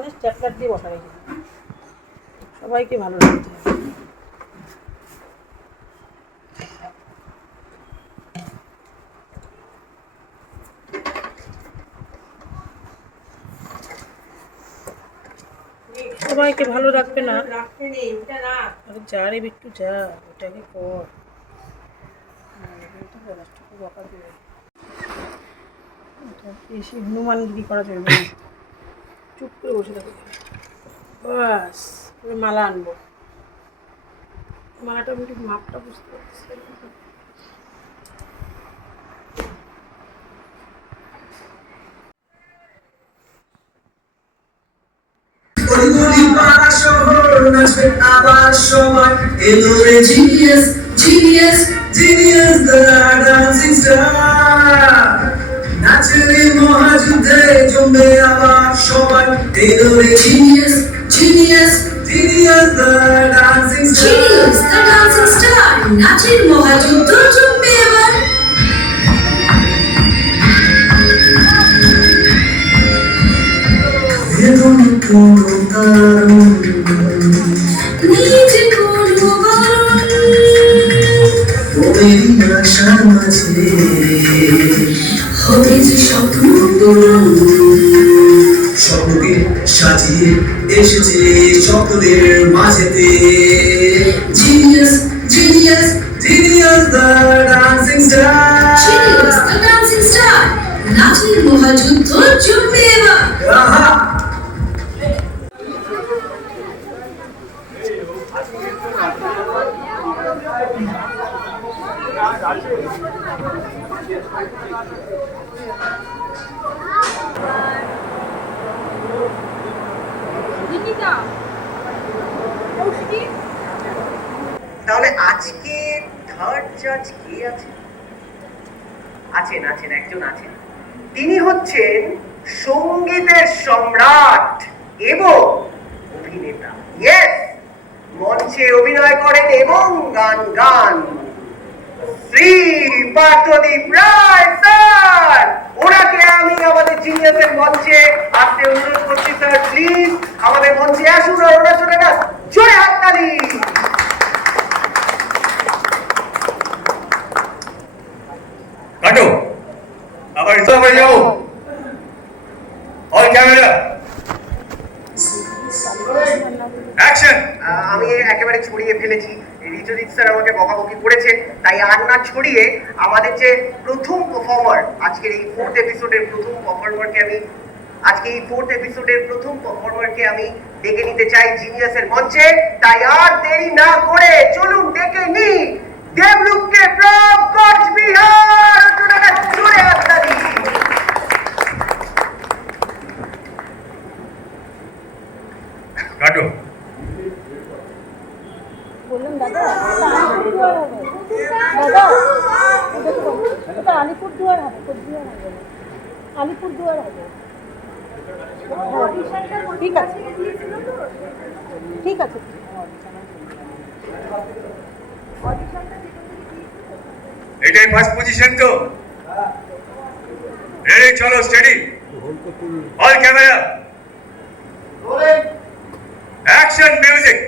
মানে স্ট্যাপলার দিয়ে বসা রেখে সবাইকে ভালো রাখতে হবে। সবাইকে ভালো রাখবে না, যা রে একটু যা, ওটাকে কর। বেশি হনুমানগিরি করা চলবে না, চুপ করে বসে থাকবে। বাস মালা আনবো, মালাটা আমি একটু মাপটা বুঝতে পারছি। আবার সবাই এলো রে genius genius genius the dancing star নাচের মহাযুদ্ধে জমবে আবার সবাই এলো রে genius genius genius the dancing star নাচের মহাযুদ্ধ জমবে আবার। নিজে কোনো বারণ ওই আশার মাঝে হবে যে স্বপ্ন তরুণ স্বপ্নকে সাজিয়ে এসেছে সকলের মাঝেতে genius genius genius the dancing star নাচের মহাযুদ্ধ জমবে এবার। তাহলে আজকে থার্ড জাজ কে আছেন? আছেন একজন আছেন, তিনি হচ্ছেন সঙ্গীতের সম্রাট এবং অভিনেতা। ইয়েস, মঞ্চে অভিনয় করেন এবং গান শ্রী পার্থদীপ রায় স্যার। ওনাকে আমি আমাদের জিনিয়াসের মঞ্চে আসতে অনুরোধ করছি। স্যার প্লিজ আমাদের মঞ্চে আসুন, আর ওনার জন্য না জোরে হাততালি। কাটো, আবার সবাই যাও, অল ক্যামেরা অ্যাকশন। আমি একেবারে ছড়িয়ে ফেলেছি, ঋতুজিৎ স্যার আমাকে বকাবকি করেছে, তাই আর না ছড়িয়ে আমাদের যে প্রথম পারফর্মার, আজকের এই ফোর্থ এপিসোডের প্রথম পারফর্মারকে আমি ডেকে নিতে চাই জিনিয়াসের মঞ্চে। তাই আর দেরি না করে চলুন ডেকে নি দেবরূপকে ফ্রম কোচবিহার। জোরে হাততালি। কাটো। বললাম দাদা আলিপুরদুয়ার হবে, দাদা ওটা আলিপুরদুয়ার হবে, কোচবিহার হবে না, আলিপুরদুয়ার হবে। ঠিক আছে ঠিক আছে। এটাই ফার্স্ট পজিশন তো? রেডি, চলো, steady, all camera action, music.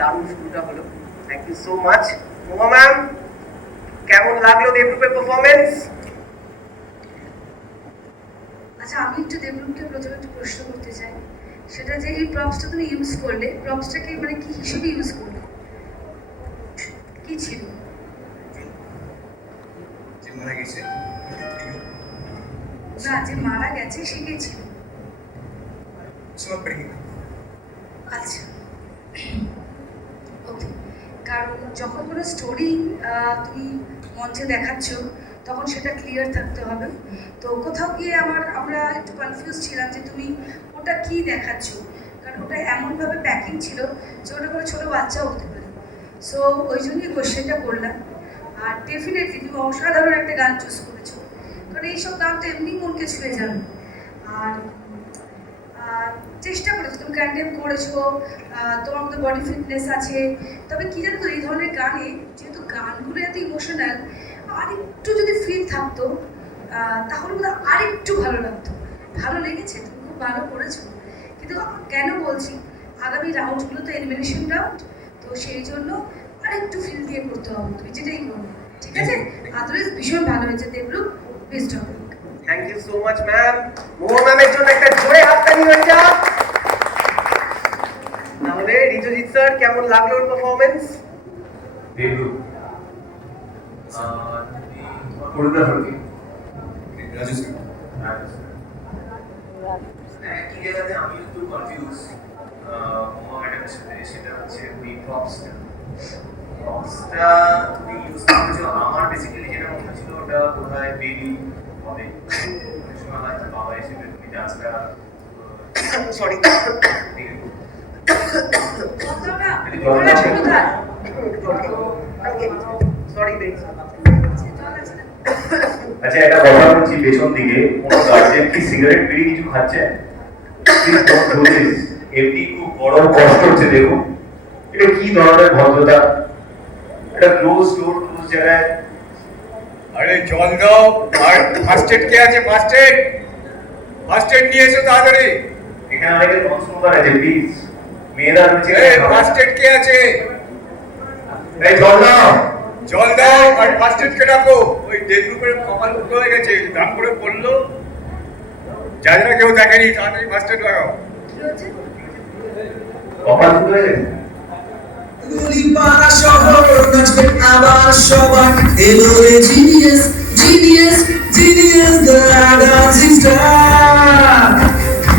দারুণ শুরুটা হলো। Thank you so much. Moma ma'am, কেমন লাগলো দেবরূপের পারফরমেন্স? আচ্ছা, আমি একটু দেবরূপকে প্রথমে একটু প্রশ্ন করতে চাই। সেটা যে এই প্রপসটা তুমি ইউজ করলে, প্রপসটাকে মানে কি হিসেবে ইউজ করলে? কি ছিল? যে মারা গেছে না, যে মারা গেছে সে কে ছিল? সব প্রেমী। আচ্ছা, ওকে। কারণ যখন কোনো স্টোরি তুমি মঞ্চে দেখাচ্ছ তখন সেটা ক্লিয়ার থাকতে হবে। তো কোথাও গিয়ে আমরা একটু কনফিউজ ছিলাম যে তুমি ওটা কি দেখাচ্ছ, কারণ ওটা এমনভাবে প্যাকিং ছিল যে ওটা কোনো ছোটো বাচ্চাও হতে পারে। সো ওই জন্যই কোশ্চেনটা করলাম। আর ডেফিনেটলি তুমি অসাধারণ একটা গান চুজ করেছো, কারণ এইসব গান তো এমনি মনকে ছুঁয়ে যাবে। আর চেষ্টা করেছো, তুমি ক্যান্ডেম করেছো, তোমার মধ্যে বডি ফিটনেস আছে। তবে কী জানো তো, এই ধরনের গানে যেহেতু গানগুলো এত ইমোশনাল, আরেকটু যদি ফিল থাকতো তাহলে বোধহয় আরেকটু ভালো লাগতো। ভালো লেগেছে, তুমি খুব ভালো করেছো। কিন্তু কেন বলছি, আগামী রাউন্ডগুলো তো এলিমিনেশন রাউন্ড, তো সেই জন্য আরেকটু ফিল দিয়ে করতে হবে, তুমি যেটাই করো, ঠিক আছে? আদারওয়াইজ ভীষণ ভালো হয়েছে দেবরূপ, বেস্ট হবে। Thank you so much ma'am. Moma ম্যামের জন্য একটা জোরে হাততালি হয়ে যাক। তাহলে ঋতুজিৎ স্যার, কেমন লাগলো ওর পারফরমেন্স? দেবরূপ কোরিওগ্রাফার কি? রাজু স্যার। একই জায়গাতে আমি একটু কনফিউজ মোমা ম্যাডামের সাথে, সেটা হচ্ছে ওই প্রপসটা তুমি ইউজ করেছো। আমার বেসিক্যালি যেটা মনে হচ্ছিল ওটা কোথায় বেবি হবে, অনেক সময় হয়তো বাবা হিসেবে তুমি ডান্সটা সরি সরি আচ্ছা, একটা কথা বলছি, পেছন দিকে কোনো গার্জেন কি সিগারেট বিড়ি কিছু খাচ্ছে? Please don't do this. এমনি খুব বড় কষ্ট হচ্ছে, দেখুন এটা কি ধরনের ভদ্রতা? এটা ক্লোজ ডোর, ক্লোজ জায়গায়। আরে জল দাও। আর ফার্স্ট এড কে আছে? ফার্স্ট এড, ফার্স্ট এড নিয়ে এসো তাড়াতাড়ি। এখানে অনেকে নন স্মোকার আছে, প্লিজ। মেয়েরা রয়েছে, এই ফার্স্ট এড কে আছে? এই জল দাও। জল দাও আর ফার্স্ট এড কে ডাকো। ওই দেবরূপের কপাল ফুটো হয়ে গেছে, গান করে পড়লো, যারা কেউ দেখেনি, তাড়াতাড়ি ফার্স্ট এড লাগাও। কি হচ্ছে? কপাল ফুটো হয়ে গেছে। গুলিপাড়া শহর নাচবে আবার সবাই, এলো রে genius genius genius the dancing star.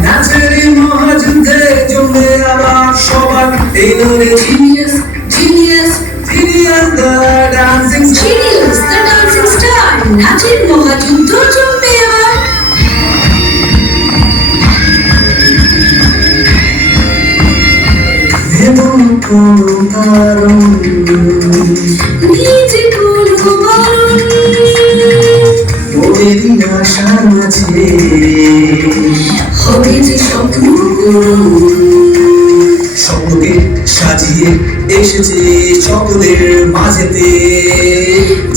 নাচের এই মহাযুদ্ধে জমবে আবার সবাই, এলো রে genius genius genius the dancing star. Genius the dancing star, নাচের মহাযুদ্ধ জমবে এবার। এবং কোনো কারণ নিজে কোনো বারণ, ওদেরই আশার মাঝে হবে যে স্বপ্ন স্বপ্নকে সাজিয়ে এসেছে সকলের মাঝেতে।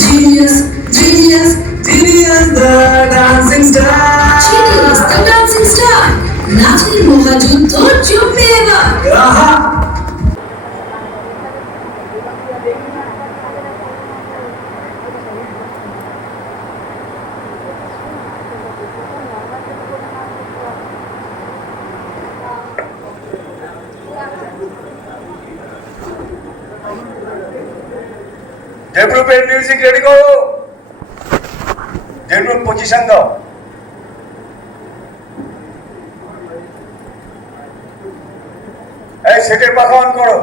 Genius genius genius the dancing star. Genius the dancing star, নাচের মহাযুদ্ধ জমবে এবার। আহা দেবরূপের মিউজিক রেডি করো। দেবরূপ পজিশন দাও। এই সেটের পাখা অন করো।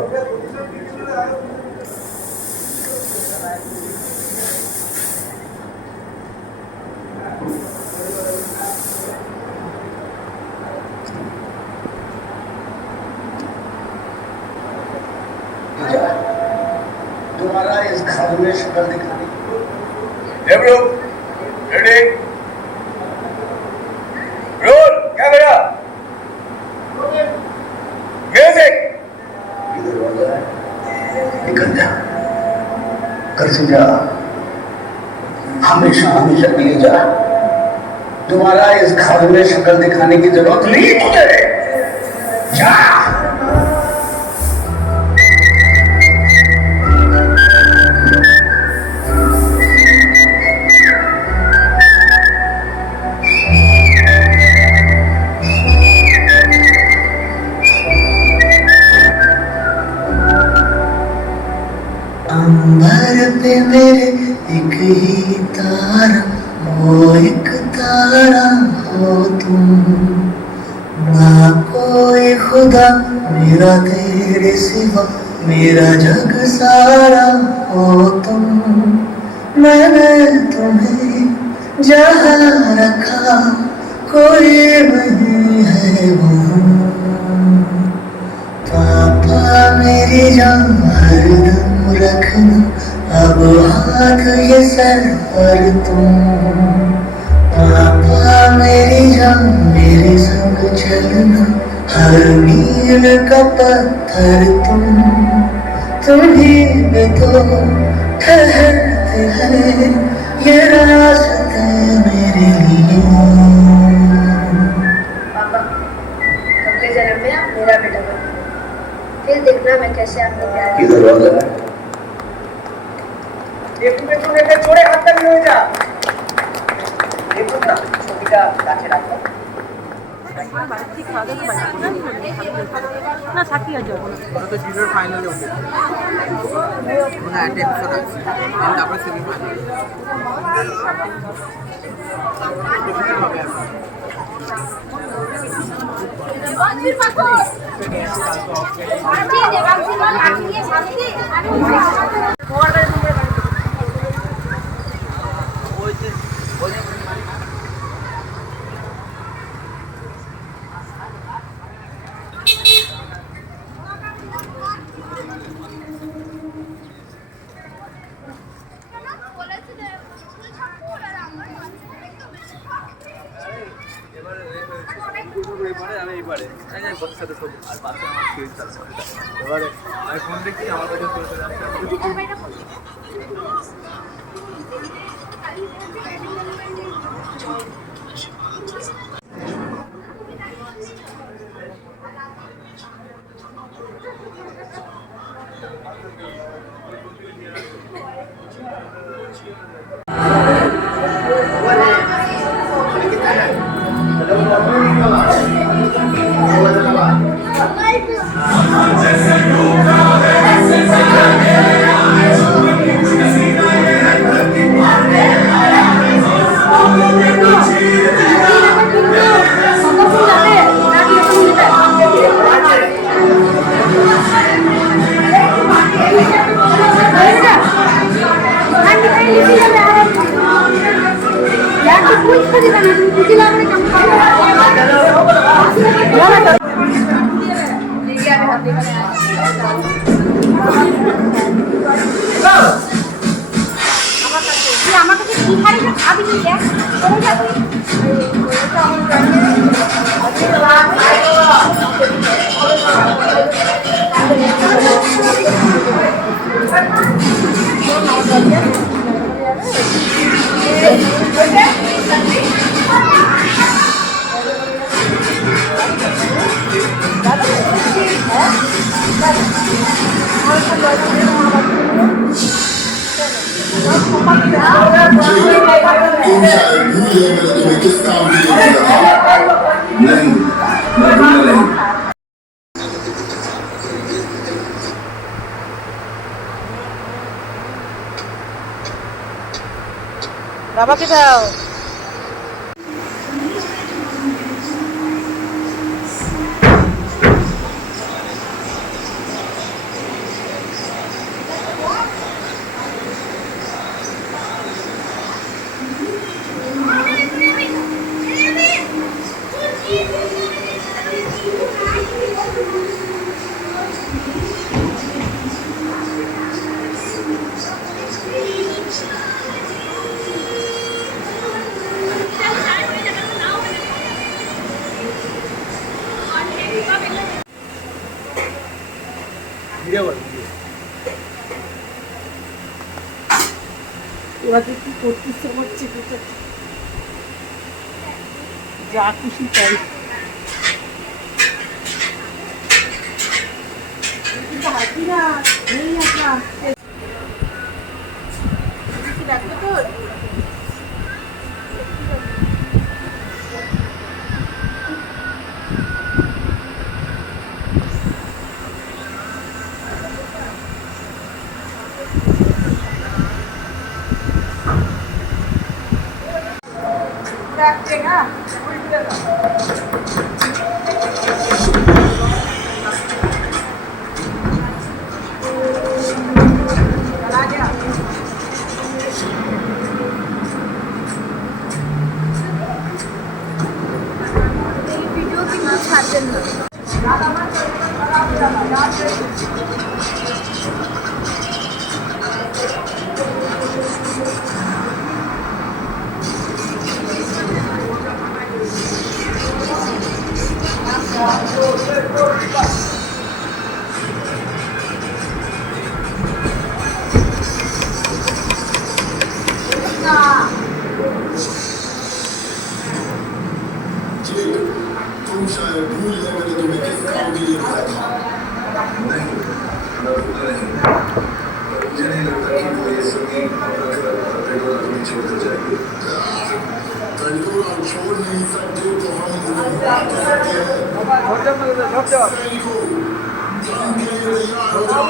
तुम्हारा इस घर में शक्ल दिखाने Devrup ready, roll camera music. इधर हो जाए, निकल जा, घर से जा, हमेशा हमेशा के लिए जा। तुम्हारा इस घर में शक्ल दिखाने की जरूरत नहीं तुझे, जा। अंबर पे मेरे एक ही तारा, वो एक तारा हो तुम। ना कोई खुदा मेरा तेरे सिवा, मेरा जग सारा हो तुम। मैंने तुम्हें जहाँ रखा कोई नहीं है वहाँ। पापा मेरी जान हरदम रखना, अब हाथ ये सर पर तुम। पापा मेरी जान मेरे संग चलना, हर मील का पत्थर तुम्ही भी तो ठहरते हैं ये रास्ते मेरे लिए। पापा अगले जन्म में आप मेरा बेटा बनो, फिर देखना मैं कैसे आपको प्यार কি দরজা একটু পেছন রেখে চড়ে হাতটা নিয়ে যা। দেখুন না ছবিটা কাছে রাখো। না থাকি আর যাবো না। তো জিরোর ফাইনালে ওঠে মানে একটা এপিসোড আছে তারপরে সেমিফাইনাল হবে আর আমি এইবারে বসের সাথে সব আর পাশে আমার ফিল্ড আছে এবারে আমি ফোন দেখছি আমার কাছে চলে বাবাকে দাও। এবারে কি করতে ইচ্ছে করছে যা খুশি তাই। কিন্তু হাতি না নেই আপনার ডাক্তার তোর तुम शायद भूल गए मैंने तुम्हें किस काम के लिए बुलाया था। नहीं, मैं भूला नहीं। मुझे नहीं लगता कि वो ये सभी पेट्रोल को नीचे उतर जाएगी। पेट्रोल हम छोड़ नहीं सकते तो हम उन्हें मार सकते हैं। सैनिकों, जंग के लिए तैयार हो जाओ।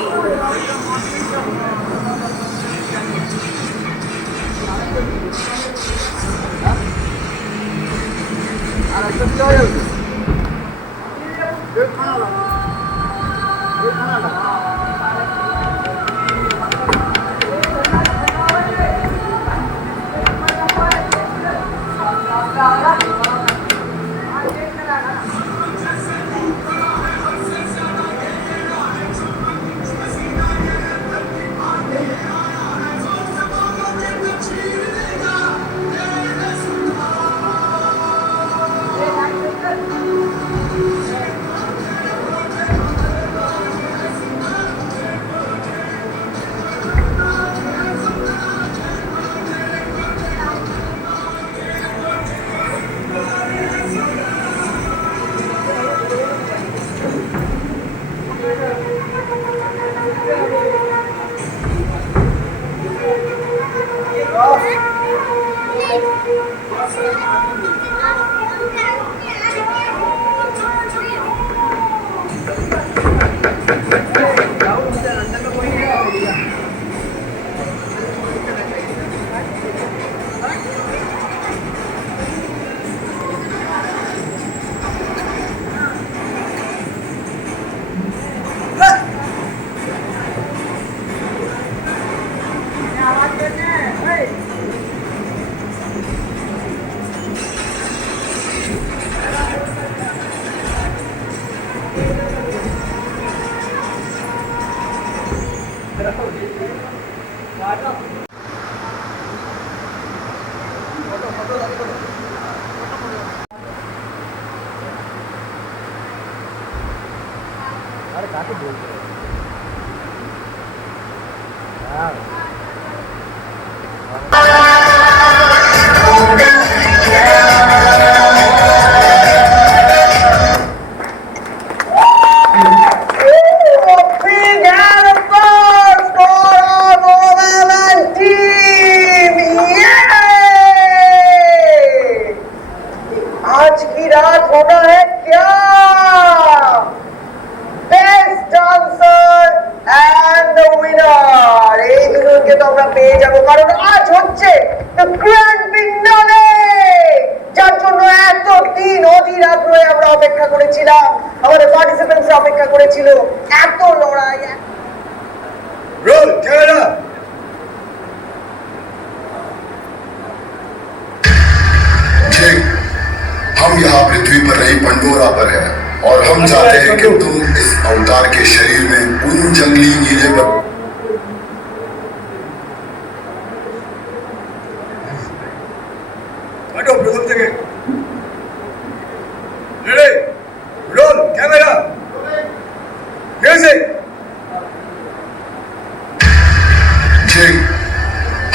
हम यहाँ पृथ्वी पर नहीं पंडोरा पर है और हम चाहते हैं कि तुम इस अवतार के शरीर में उन जंगली नीले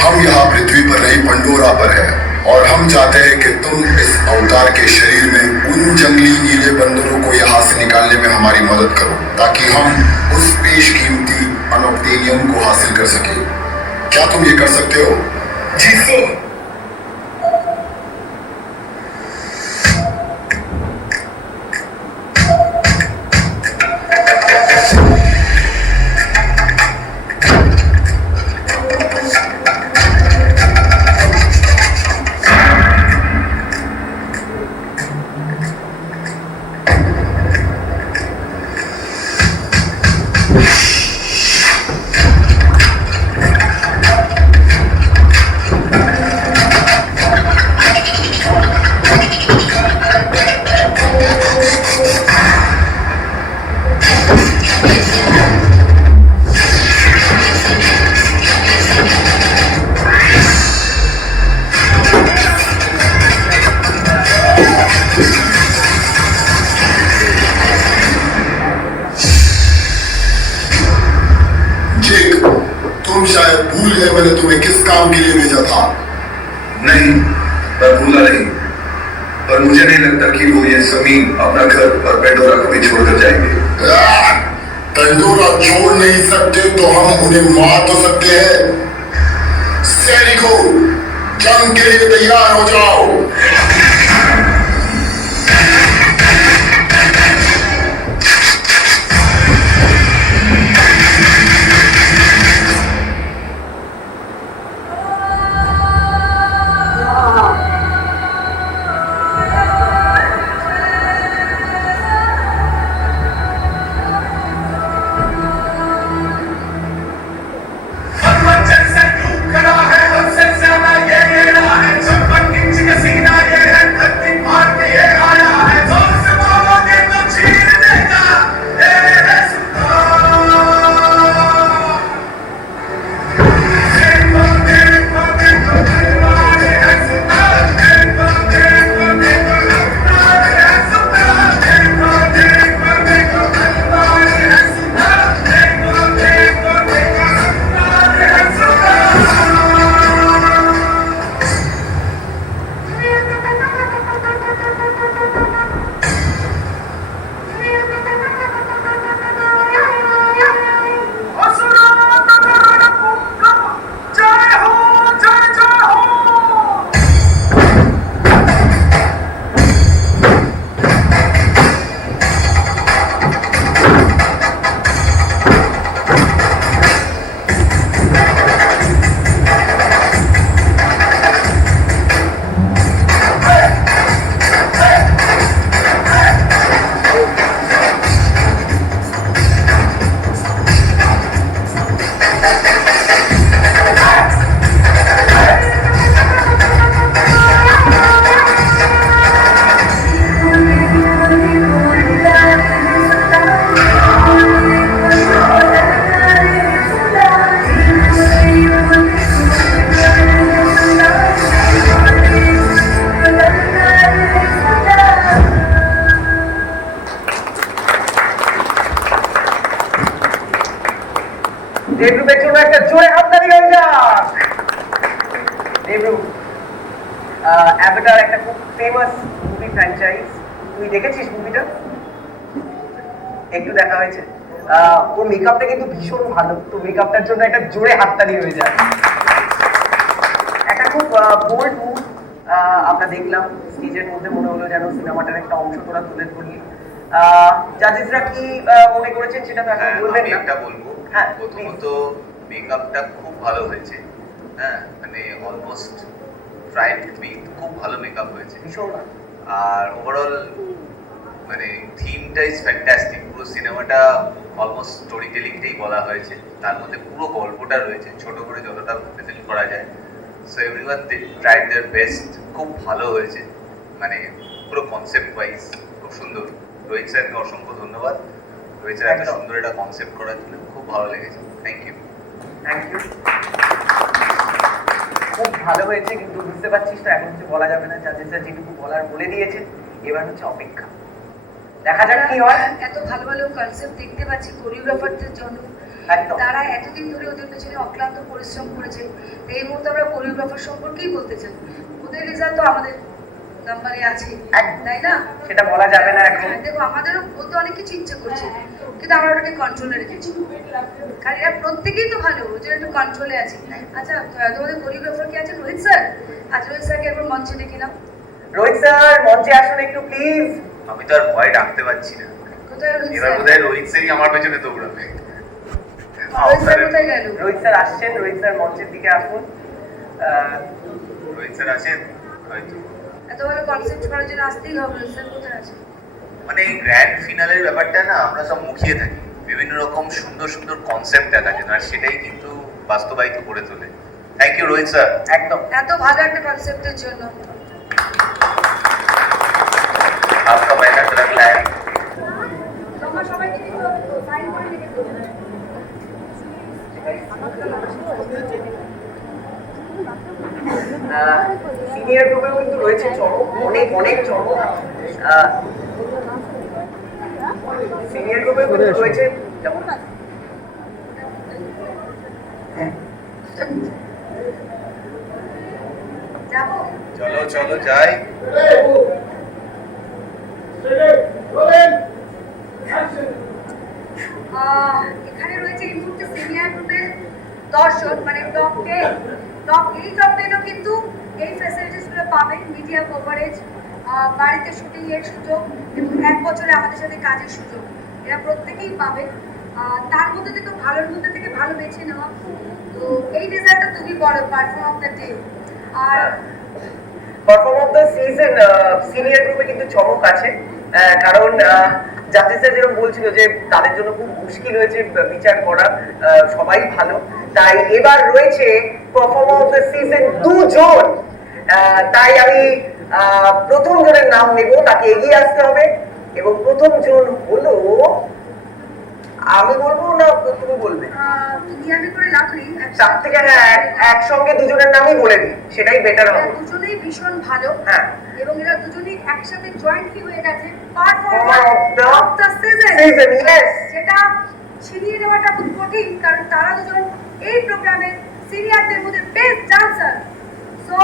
हम यहाँ पृथ्वी पर नहीं पंडोरा पर है और हम चाहते हैं कि तुम इस अवतार के शरीर में उन जंगली नीले बंदरों को यहाँ से निकालने में हमारी मदद करो ताकि हम उस बेशकीमती अनोक्टेनियम को हासिल कर सके। क्या तुम ये कर सकते हो? जी सर। तुम शायद भूल गए मैंने तुम्हें किस काम के लिए भेजा था। नहीं, मैं भूला नहीं, पर मुझे नहीं लगता कि वो ये जमीन, अपना घर और पेंडोरा को भी छोड़कर जाएंगे। पेंडोरा छोड़ नहीं सकते तो हम उन्हें मार तो सकते हैं। सैनिकों, जंग के लिए तैयार हो जाओ। দেবরূপের জন্য একটা জোরে হাততালি হয়ে যাক। দেবরূপ অ্যাভাটার একটা খুব ফেমাস মুভি ফ্র্যাঞ্চাইজ, তুই দেখেছিস মুভিটা? একটু দেখা হয়েছে। ওর মেকআপটা কিন্তু ভীষণ ভালো, তো মেকআপটার জন্য একটা জোরে হাততালি হয়ে যায়। একটা খুব বোল্ড মুভ আমরা দেখলাম স্টেজের মধ্যে, মনে হলো যেন সিনেমাটার একটা অংশ তোরা তুলে ধরলি। জাজেসরা কি মনে করেছেন সেটা তো এখন বলবেন আমি না। একটা বলবো, হ্যাঁ, প্রথমত মেকআপটা খুব ভালো হয়েছে। হ্যাঁ, মানে অলমোস্ট ট্রাইড উইথ খুব ভালো মেকআপ হয়েছে ভীষণ ভালো। আর ওভারঅল মানে থিমটা ইজ ফ্যান্টাস্টিক। পুরো সিনেমাটা অলমোস্ট স্টোরি টেলিংটাই বলা হয়েছে, তার মধ্যে পুরো গল্পটা রয়েছে ছোট করে যতটা প্রেজেন্ট করা যায়। So everyone tried their best, খুব ভালো হয়েছে, মানে পুরো কনসেপ্ট ওয়াইজ খুব সুন্দর। রোহিত স্যারকে অসংখ্য ধন্যবাদ, রোহিত স্যার এত সুন্দর একটা কনসেপ্ট করার জন্য খুব ভালো লেগেছে। Thank you. Thank you. খুব ভালো হয়েছে, কিন্তু বুঝতে পারছিস তো এখন কিছু বলা যাবে না। জাজেসরা যেটুকু বলার বলে দিয়েছে, এবার হচ্ছে অপেক্ষা, দেখা যাক কি হয়। এত ভালো ভালো কনসেপ্ট দেখতে পাচ্ছি কোরিওগ্রাফারদের জন্য, তারা এতদিন ধরে ওদের পেছনে অক্লান্ত পরিশ্রম করেছে। এই মুহূর্তে আমরা কোরিওগ্রাফার সম্পর্কেই বলতে চাই, ওদের রেজাল্ট তো আমাদের নাম্বারে আছে, তাই না? সেটা বলা যাবে না এখন। দেখো, আমাদেরও বলতে অনেক কিছু ইচ্ছে করছে, কিন্তু আমরা ওটাকে কন্ট্রোলে রেখেছি। কারণ এরা প্রত্যেকেই তো ভালো, ওই জন্য একটু কন্ট্রোলে আছে। আচ্ছা, তোমাদের কোরিওগ্রাফার কি আছে? রোহিত স্যার। আচ্ছা, রোহিত স্যারকে একবার মঞ্চে ডেকে নাও। রোহিত স্যার মঞ্চে আসুন একটু প্লিজ। আমি তো আর ভয় ডাকতে পারছি না, কোথায় রোহিত এবার স্যার? বোধহয় রোহিত স্যারই আমার পেছনে দৌড়াবে। রোহিত স্যার কোথায় গেল? রোহিত স্যার আসছেন, রোহিত স্যার মঞ্চের দিকে আসুন। রোহিত স্যার আছেন হয়তো। এত ভালো কনসেপ্ট করার জন্য আসতেই হবে। রোহিত স্যার কোথায় আছে? মানে গ্র্যান্ড ফিনালের ব্যাপারটা না আমরা সব মুখিয়ে থাকি, বিভিন্ন রকম সুন্দর সুন্দর কনসেপ্ট থাকে না, আর সেটাই কিন্তু বাস্তবায়িত করে তোলে। Thank you Rohit sir. একদম, এত ভালো একটা কনসেপ্টের জন্য। आपका पहला ट्रक लाया। তোমরা সবাই কি সাইন করে দিতে বলবে? সিনিয়র গ্রুপেও কিন্তু রয়েছে চড়ক, অনেক অনেক চড়ক। সিনিয়র গ্রুপেও কিন্তু রয়েছে যেমন যাবো? চলো চলো যাই। এখানে রয়েছে এই মুহূর্তে সিনিয়র গ্রুপের 10 জন, মানে টপ 10ও কিন্তু এই ফ্যাসিলিটিসগুলো পাবেন। মিডিয়া কভারেজ, বাড়িতে শুটিং এর সুযোগ এবং 1 বছরে আমাদের সাথে কাজের সুযোগ, এরা প্রত্যেকেই পাবে। তার মধ্যে থেকে ভালোর মধ্যে থেকে ভালো বেছে নেওয়া। তো এই রেজাল্টটা তুমি বলো, পারফর্ম অফ দ্য ডে। আর perform of the season senior গ্রুপে কিন্তু চমক আছে, কারণ জাজেস যেরকম বলছিল যে তাদের জন্য খুব মুশকিল হয়েছে বিচার করা, সবাই ভালো, তাই এবার রয়েছে পারফর্ম অফ দ্য সিজন 2 জন। তাই আমি প্রথম জনের নাম নেব, তাকে এগিয়ে আসতে হবে, এবং প্রথম জন হলো, আমি বলবো না তুমি বলবে? তুমি আমি করে লাভ নেই, তার থেকে একসঙ্গে দুজনের নামই বলে দিই, সেটাই বেটার হবে। দুজনেই ভীষণ ভালো, হ্যাঁ, এবং এরা দুজনেই একসাথে জয়েন্টলি হয়ে গেছে performer performer of the season. Yes, যেটা ছিনিয়ে নেওয়াটা খুব কঠিন, কারণ তারা দুজন এই প্রোগ্রামে সিনিয়রদের মধ্যে বেস্ট ডান্সার। সো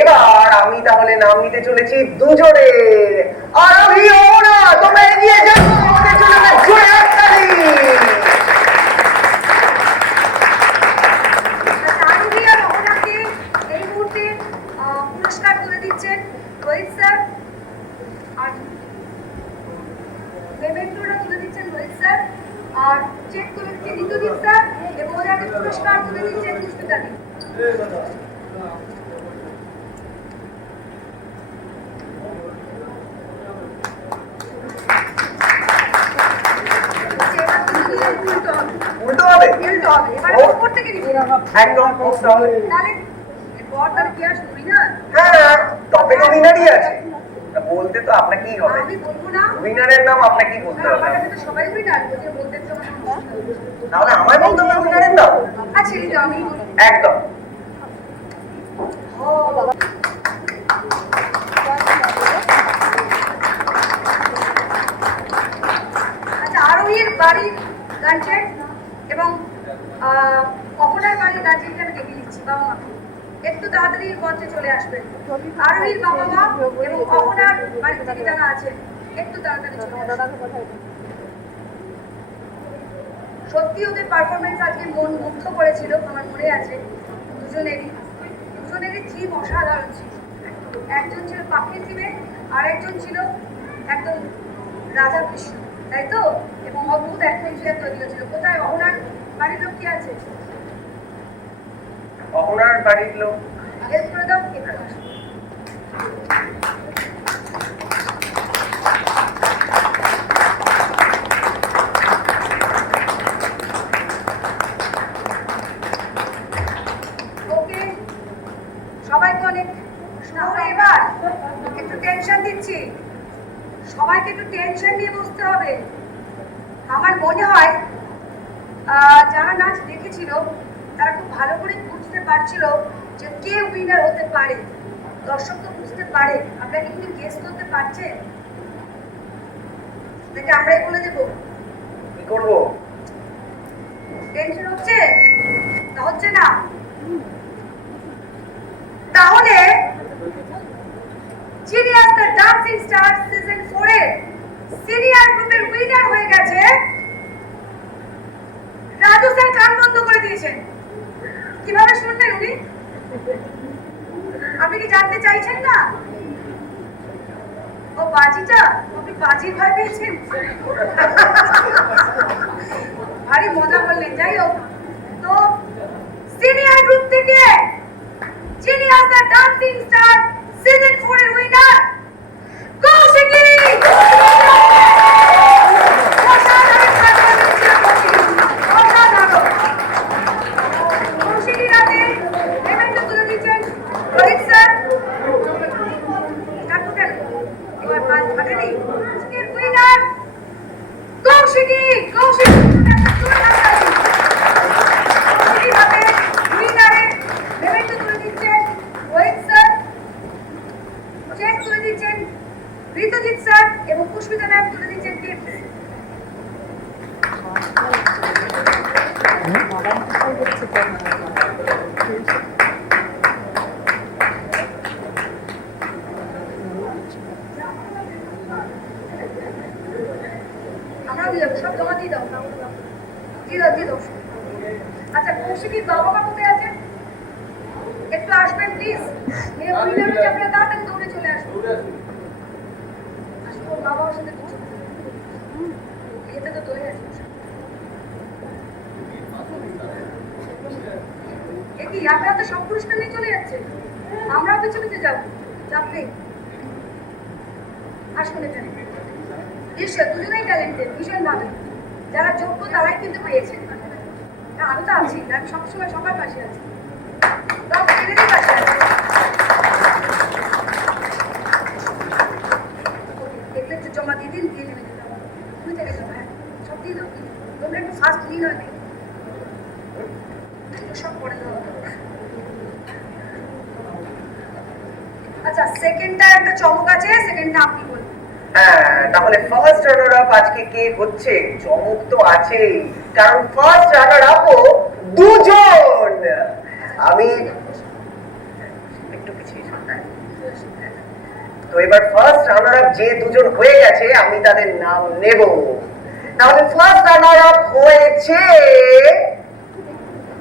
এবার আমি তাহলে নাম নিতে চলেছি দুজনের। আরোহী ওরা, তোমরা এগিয়ে যাও, আমাদের জন্য একটা জোরে হাততালি। আরোহী আর ওনাকে এই মুহূর্তে পুরস্কার তুলে দিচ্ছেন রোহিত স্যার, আর মেমেন্টোরা তুলে দিচ্ছেন রোহিত স্যার, আর চেক তুলে দিচ্ছেন নিতুদীপ স্যার, এবং ওনাকে পুরস্কার তুলে দিচ্ছেন দুষ্মিতাদি। উল্টো হবে, এবার উপর থেকে নিবি একদম উল্টো হবে। তাহলে এরপর তাহলে কি আসবে উইনার? হ্যাঁ, তবে তো উইনারই আছে। বলতে তো আপনাকেই হবে, আমি বলবো না, উইনারের নাম আপনাকেই বলতে হবে। আমার কাছে তো সবাই উইনার, বলতে বলতে তো তাহলে আমায় বলতে হবে উইনারের নাম। আচ্ছা এই তো আমি বলি। একদম। ও বাবা, আচ্ছা আরোহীর বাড়ির গার্জেন এবং অপনার বাড়ির গার্জেনকে আমি ডেকে নিচ্ছি, বাবা মা একটু তাড়াতাড়ি মঞ্চে চলে আসবেন। আরোহীর বাবা মা এবং অপনার বাড়ি থেকে যারা আছেন একটু তাড়াতাড়ি চলে আসবেন। সত্যি ওদের পারফরমেন্স আজকে মন মুগ্ধ করেছিল, আমার মনে আছে। দুজনেরই থিম অসাধারণ ছিল। একজন ছিল পাখির থিমে, আর একজন ছিল একদম রাধা কৃষ্ণ, তাই তো? এবং অদ্ভুত অ্যাটমসফিয়ার তৈরি হয়েছিল। কোথায় অহনার বাড়ির লোক কি আছে? অহনার বাড়ির লোক হেল্প করে দাও একটু আসো। ওকে, সবাইকে অনেক তাহলে এবার একটু টেনশন দিচ্ছি, সবাইকে একটু টেনশন নিয়ে বসতে হবে। আমার মনে হয় যারা নাচ দেখেছিল তারা খুব ভালো করে বুঝতে পারছিল যে কে উইনার হতে পারে। দর্শক তো বুঝতে পারে, আপনারা কিন্তু গেস করতে পারছেন নাকি আমরাই বলে দেবো? কি করবো? টেনশন হচ্ছে না? হচ্ছে না? তাহলে genius the dancing star season 4 এর সিনিয়র গ্রুপের উইনার হয়ে গেছে রাজু স্যার। কান বন্ধ করে দিয়েছেন, কিভাবে শুনলেন উনি? আপনি কি জানতে চাইছেন না? ও বাজিটা, আপনি বাজির ভয় পেয়েছেন? ভারী মজা করলেন। যাই হোক, তো সিনিয়র গ্রুপ থেকে genius the dancing star season 4 এর উইনার কৌশিকী। কৌশিকী রাতে মেমেন্টো তুলে দিচ্ছেন রোহিত স্যার। কাটু কেন এবার পাঁচ ঘাটেনি উইনার কৌশিকী। কৌশিকী রাতে উইনারে মেমেন্টো তুলে দিচ্ছেন রোহিত স্যার। চেক তুলে দিচ্ছেন আমরা দিয়ে যাবো, সব জমা দিয়ে দাও। দিয়ে দাও, দিয়ে দাও। আচ্ছা, কৌশিকীর বাবা মা কোথায় আছেন? একটু আসবেন প্লিজ। মেয়ে হুইলারে চাপলে তাড়াতাড়ি দৌড়ে চলে আসুন। আসুন, ওর বাবার সাথে কিছু এতে তো দৌড়ে আসুন। কি আপনারা তো সব পুরস্কার নিয়ে চলে যাচ্ছে, আমরাও পিছু পিছু যাবো। চাপ নেই, আসুন এখানে। নিশ্চয় দুজনেই ট্যালেন্টেড, ভীষণ ভাবে। যারা যোগ্য তারাই কিন্তু পেয়েছেন। আমি তো আছি, আমি সবসময় সবার পাশে আছি, সব ছেলেরই পাশে আছি। দেখলে একটু জমা দিয়ে দিন, দিয়ে নেবেন। তুমি থেকে যাবো, হ্যাঁ সব দিয়ে দাও। তোমরা একটু ফার্স্ট নিয়ে নেবে, সব করে দেওয়া। আচ্ছা, সেকেন্ডটা একটা চমক আছে, সেকেন্ডটা আপনি বলুন। হ্যাঁ, তাহলে ফার্স্ট রানার আপ আজকে কে হচ্ছে? চমক তো আছেই, কারণ ফার্স্ট রানার আপও দুজন। আমি একটু পিছিয়ে শোনাই। তো এবার ফার্স্ট রানার আপ যে দুজন হয়ে গেছে আমি তাদের নাম নেব। তাহলে ফার্স্ট রানার আপ হয়েছে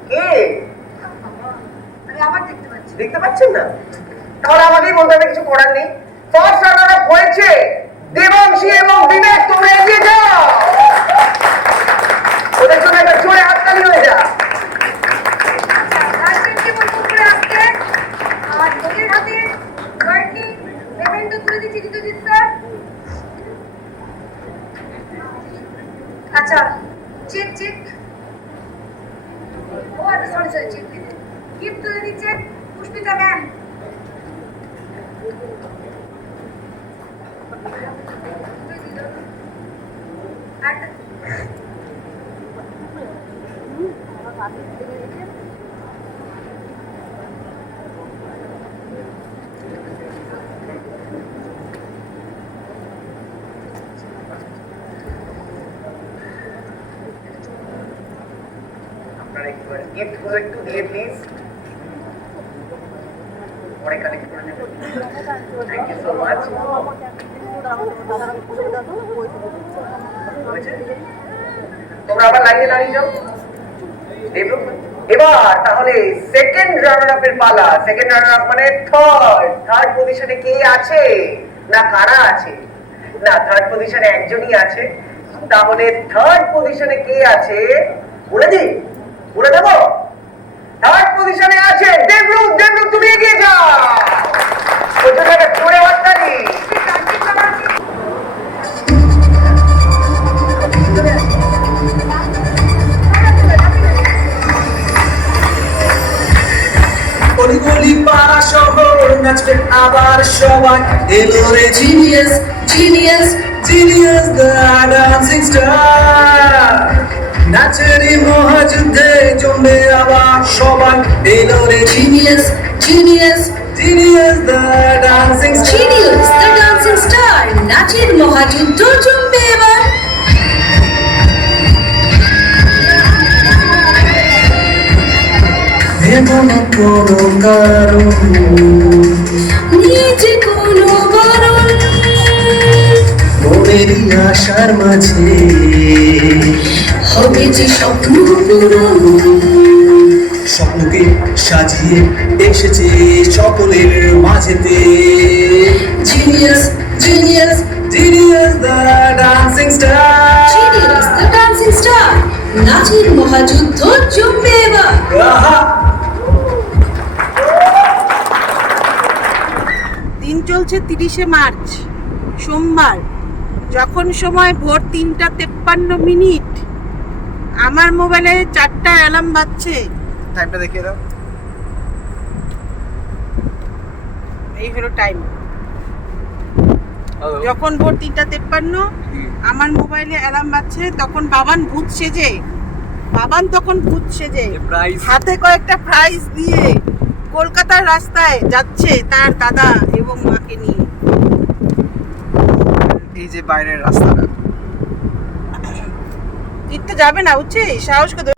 কে? আমি আবার দেখতে পাচ্ছি। দেখতে পাচ্ছেন না? তাহলে আমাকেই বলতে হবে, কিছু করার নেই। ফার্স্ট রানার আপ হয়েছে দেবাংশী এবং বিবেক। তোমরা এগিয়ে যাও, ওদের জন্য একটা জোরে হাততালি হয়ে যা। আচ্ছা, রাজবীরকে বলবো উপরে আসতে। আর ওদের হাতে ওয়ার্কি পেমেন্টও তুলে দিচ্ছি ঋতুজিৎ স্যার। আচ্ছা, চেক চেক। ও আচ্ছা, সরি সরি, চেক দিতে গিফট তুলে দিচ্ছেন পুষ্পিতা ম্যাম। আপনারা একটু গিফট গুলো একটু দিয়ে প্লিজ, পরে কালেক্ট করে নেবেন। Thank you so much. তোমরা আবার লাইনে দাঁড়িয়ে যাও। এবার তাহলে সেকেন্ড রানার আপের পালা। সেকেন্ড রানার আপ মানে থার্ড পজিশনে কে আছে? না কারা আছে? না, থার্ড পজিশনে একজনই আছে। তাহলে থার্ড পজিশনে কে আছে বলে দিই, বলে দেবো। থার্ড পজিশনে আছে দেবরূপ। দেবরূপ তুমি এগিয়ে যাও, ওই জন্য একটা জোরে হাততালি। অলিগলি পাড়া শহর নাচবে আবার সবাই। এলো রে genius genius genius the dancing star. নাচেরই মহাযুদ্ধে জমবে আবার সবাই। এলো রে genius genius genius the dancing star. Genius the dancing star, নাচের মহাযুদ্ধ জমবে এবার। ভেবো না কোনো কারণ, নিজে কোনো বরণ, মনেরই আশার মাঝে হবে যে স্বপ্ন পূরণ। স্বপ্নকে সাজিয়ে এসেছে সকলের মাঝেতে। Genius genius genius the dancing star. Genius the dancing star, নাচের মহাযুদ্ধ জমবে এবার। দিন চলছে 30শে মার্চ, সোমবার। যখন সময় ভোর 3:53। আমার মোবাইলে 4টা অ্যালার্ম বাজছে। টাইমটা দেখিয়ে দাও। এই হলো টাইম। যখন ভোর 3:53 আমার মোবাইলে অ্যালার্ম বাজছে, তখন বাবান তখন ভূত সেজে হাতে কয়েকটা প্রাইজ দিয়ে কলকাতার রাস্তায় যাচ্ছে তার দাদা এবং মাকে নিয়ে। এই যে বাইরের রাস্তাটা, জিততে যাবে না, বুঝছিস? সাহস করে